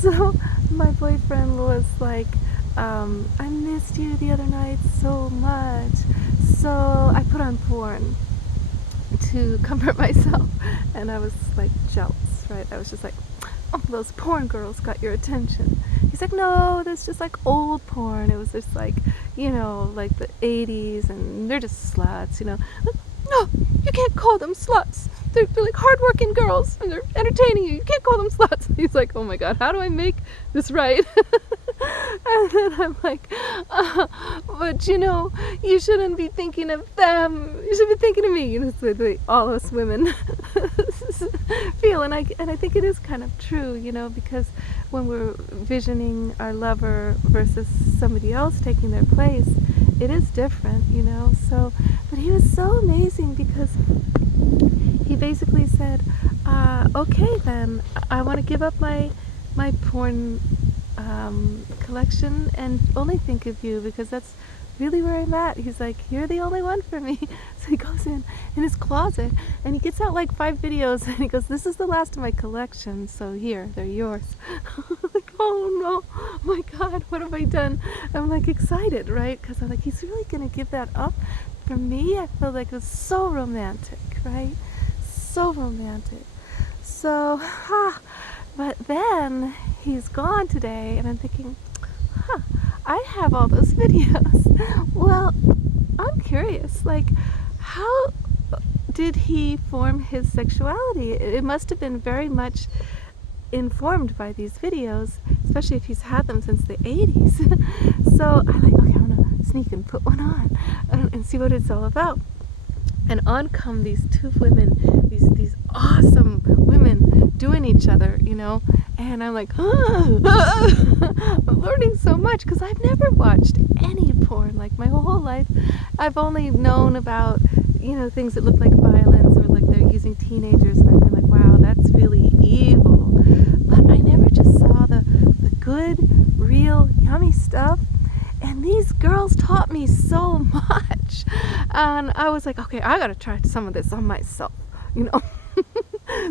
So my boyfriend was like, I missed you the other night so much. So I put on porn to comfort myself, and I was like jealous, right? I was just like, oh, those porn girls got your attention. He's like, no, that's just like old porn. It was just like, like the 80s, and they're just sluts, No, you can't call them sluts. They're like hardworking girls, and they're entertaining you. You can't call them sluts. He's like, oh my God, how do I make this right? And then I'm like, but you shouldn't be thinking of them. You should be thinking of me. It's the way all us women feel, and I think it is kind of true, because when we're visioning our lover versus somebody else taking their place, it is different, So, but he was so amazing because he basically said, okay, then I want to give up my porn collection and only think of you, because that's really where I'm at. He's like, you're the only one for me. So he goes in his closet and he gets out like 5 videos and he goes, this is the last of my collection, so here, they're yours. I'm like, oh no, oh my God, what have I done? I'm like excited, right? Because I'm like, he's really gonna give that up for me. I feel like it was so romantic, right? So romantic. So, but then he's gone today, and I'm thinking, I have all those videos. Well, I'm curious, like, how did he form his sexuality? It must have been very much informed by these videos, especially if he's had them since the 80s. So I'm like, okay, I'm gonna sneak and put one on and see what it's all about. And on come these 2 women, these awesome women doing each other, and I'm like, I'm learning so much, because I've never watched any porn. Like my whole life, I've only known about, things that look like violence, or like they're using teenagers, and I've been like, wow, that's really evil. But I never just saw the good, real, yummy stuff. And these girls taught me so much. And I was like, okay, I gotta try some of this on myself,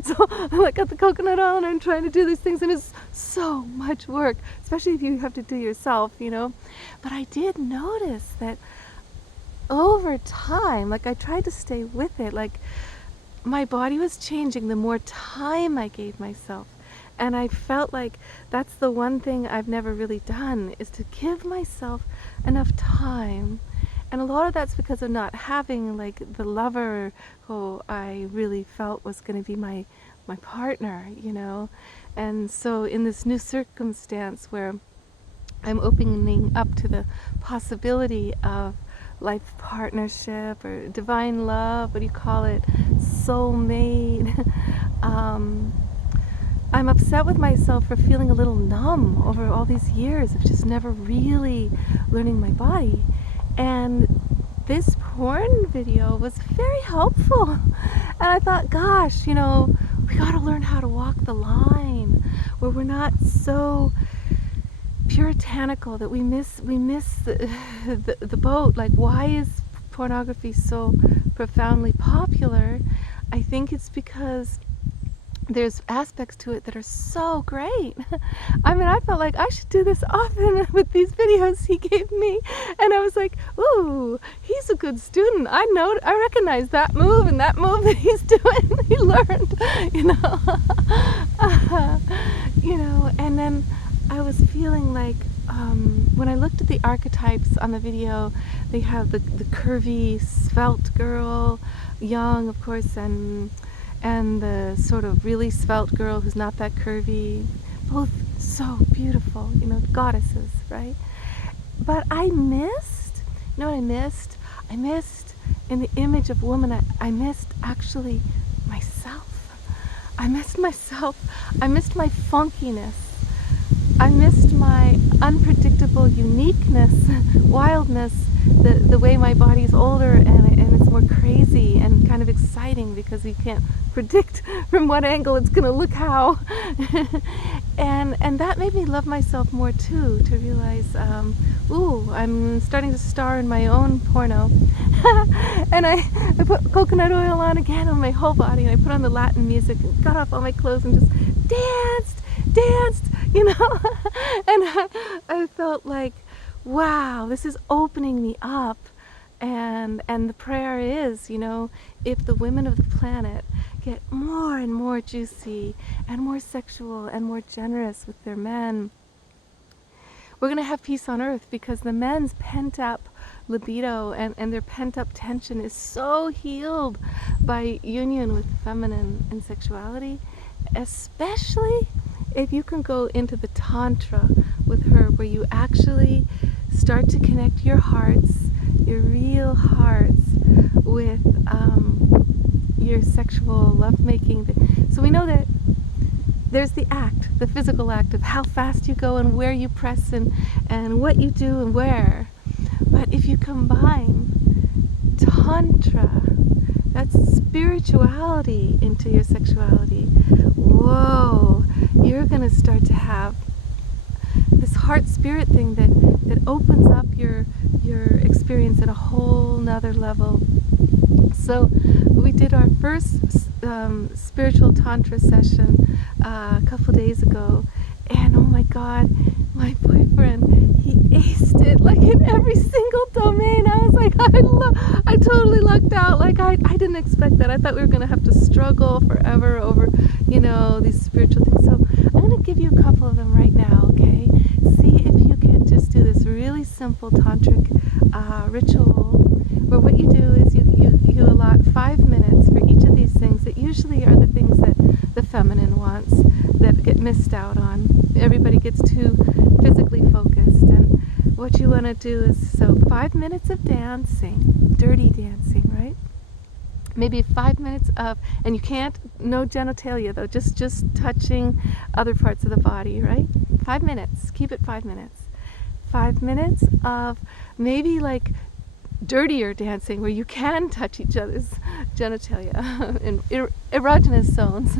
So I like got the coconut oil and I'm trying to do these things, and it's so much work, especially if you have to do yourself, But I did notice that over time, like I tried to stay with it, like my body was changing the more time I gave myself. And I felt like that's the one thing I've never really done, is to give myself enough time. And a lot of that's because of not having like the lover who I really felt was going to be my partner, And so in this new circumstance where I'm opening up to the possibility of life partnership or divine love, what do you call it, soulmate, I'm upset with myself for feeling a little numb over all these years of just never really learning my body. And this porn video was very helpful. And I thought, gosh, we gotta learn how to walk the line where we're not so puritanical that we miss the boat. Like, why is pornography so profoundly popular? I think it's because there's aspects to it that are so great. I mean, I felt like I should do this often with these videos he gave me. And I was like, ooh, he's a good student. I recognize that move and that move that he's doing. He learned, and then I was feeling like, when I looked at the archetypes on the video, they have the curvy, svelte girl, young, of course, and the sort of really svelte girl who's not that curvy. Both so beautiful, goddesses, right? But I missed, what I missed? I missed in the image of woman, I missed actually myself. I missed myself. I missed my funkiness. I missed my unpredictable uniqueness, wildness, the way my body's older and it's more crazy and kind of exciting because you can't predict from what angle it's going to look how. and that made me love myself more too, to realize, ooh, I'm starting to star in my own porno. And I put coconut oil on again on my whole body, and I put on the Latin music and got off all my clothes and just danced, you know? And I felt like, wow, this is opening me up. And the prayer is, if the women of the planet get more and more juicy and more sexual and more generous with their men, we're going to have peace on earth, because the men's pent up libido and their pent up tension is so healed by union with feminine and sexuality, especially if you can go into the tantra with her, where you actually start to connect your hearts, your real hearts, with your sexual lovemaking. So we know that there's the act, the physical act of how fast you go and where you press and what you do and where. But if you combine tantra, that's spirituality, into your sexuality, whoa, you're going to start to have this heart-spirit thing that opens up your experience at a whole nother level. So we did our first spiritual tantra session a couple days ago, and oh my God, my boyfriend, he aced it like in every single domain. I was like, I totally lucked out. Like I didn't expect that. I thought we were going to have to struggle forever over, these spiritual things. So I'm going to give you a couple of them right now, okay? See if you can just do this really simple tantric ritual, where what you do is you allot 5 minutes for each of these things that usually are the things that the feminine wants, that get missed out on. Everybody gets too physically focused, and what you want to do is, 5 minutes of dancing, dirty dancing, right? Maybe 5 minutes of, and you can't, no genitalia though, just touching other parts of the body, right? 5 minutes, keep it 5 minutes. 5 minutes of maybe like dirtier dancing, where you can touch each other's genitalia and erogenous zones.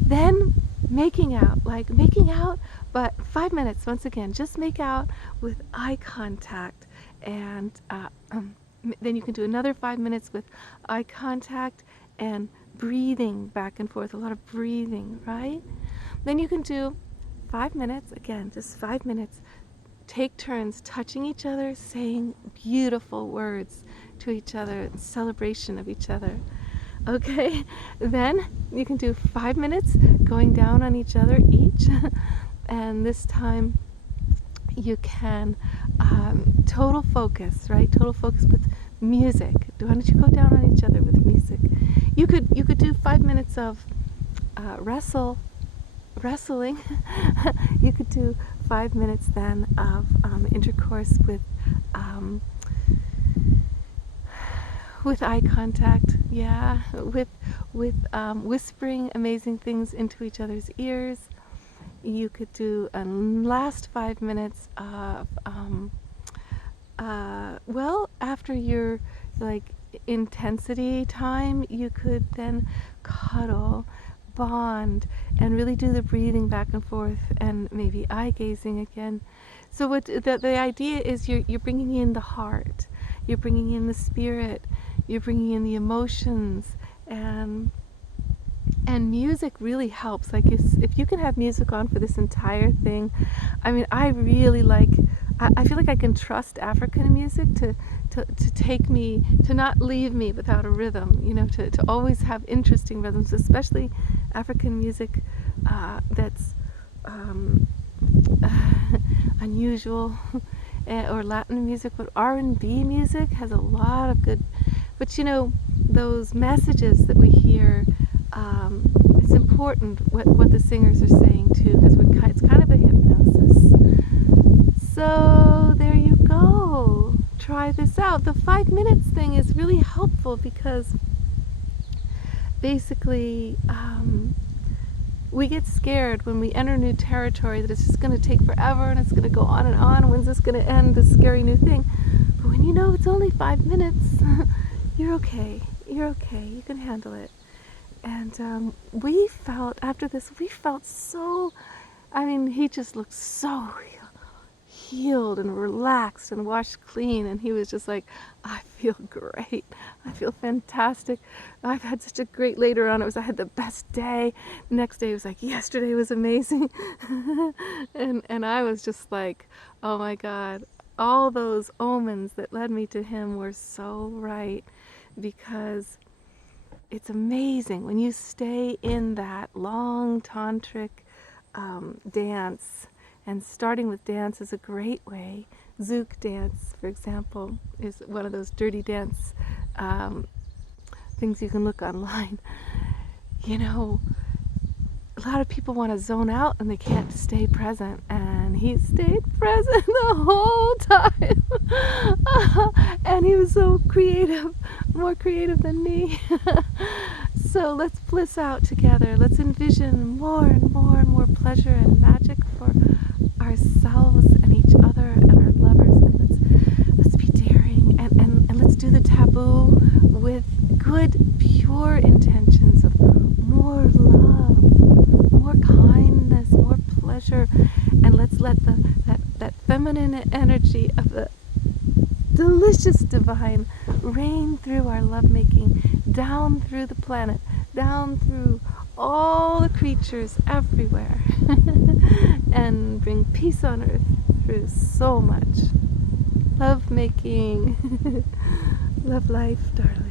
Then making out, but 5 minutes, once again, just make out with eye contact, and then you can do another 5 minutes with eye contact and breathing back and forth, a lot of breathing, right? Then you can do 5 minutes, again, just 5 minutes, take turns touching each other, saying beautiful words to each other, in celebration of each other. Okay, then you can do 5 minutes going down on each other each, and this time you can total focus, right? Total focus with music. Why don't you go down on each other with music? You could do 5 minutes of wrestling. You could do 5 minutes then of intercourse with eye contact, yeah, with whispering amazing things into each other's ears. You could do a last 5 minutes of after your intensity time, you could then cuddle, bond, and really do the breathing back and forth, and maybe eye gazing again. So what the idea is, you're bringing in the heart, you're bringing in the spirit, you're bringing in the emotions, and music really helps. Like if you can have music on for this entire thing, I mean, I really I feel like I can trust African music to take me, to not leave me without a rhythm, to always have interesting rhythms, especially African music that's unusual, or Latin music. But R&B music has a lot of good, but those messages that we hear, it's important what the singers are saying too, because it's kind of a hypnosis. So there you go. Try this out. The 5 minutes thing is really helpful, because basically we get scared when we enter new territory that it's just going to take forever and it's going to go on and on. When's this going to end, this scary new thing? But when you know it's only 5 minutes, you're okay. You're okay. You can handle it. And we felt, after this, so, he just looked so healed and relaxed and washed clean, and he was just like, I feel great, I feel fantastic, I've had such a great, later on it was, I had the best day. The next day it was like, yesterday was amazing. and I was just like, oh my God, all those omens that led me to him were so right, because it's amazing when you stay in that long tantric dance. And starting with dance is a great way. Zouk dance, for example, is one of those dirty dance things you can look online. You know, a lot of people want to zone out and they can't stay present, and he stayed present the whole time. And he was so creative, more creative than me. So let's bliss out together. Let's envision more and more and more pleasure and magic for ourselves and each other and our lovers, and let's be daring, and let's do the taboo with good, pure intentions of more love, more kindness, more pleasure, and let's let that feminine energy of the delicious divine rain through our lovemaking, down through the planet, down through all the creatures everywhere, and bring peace on earth through so much lovemaking. Love life, darling.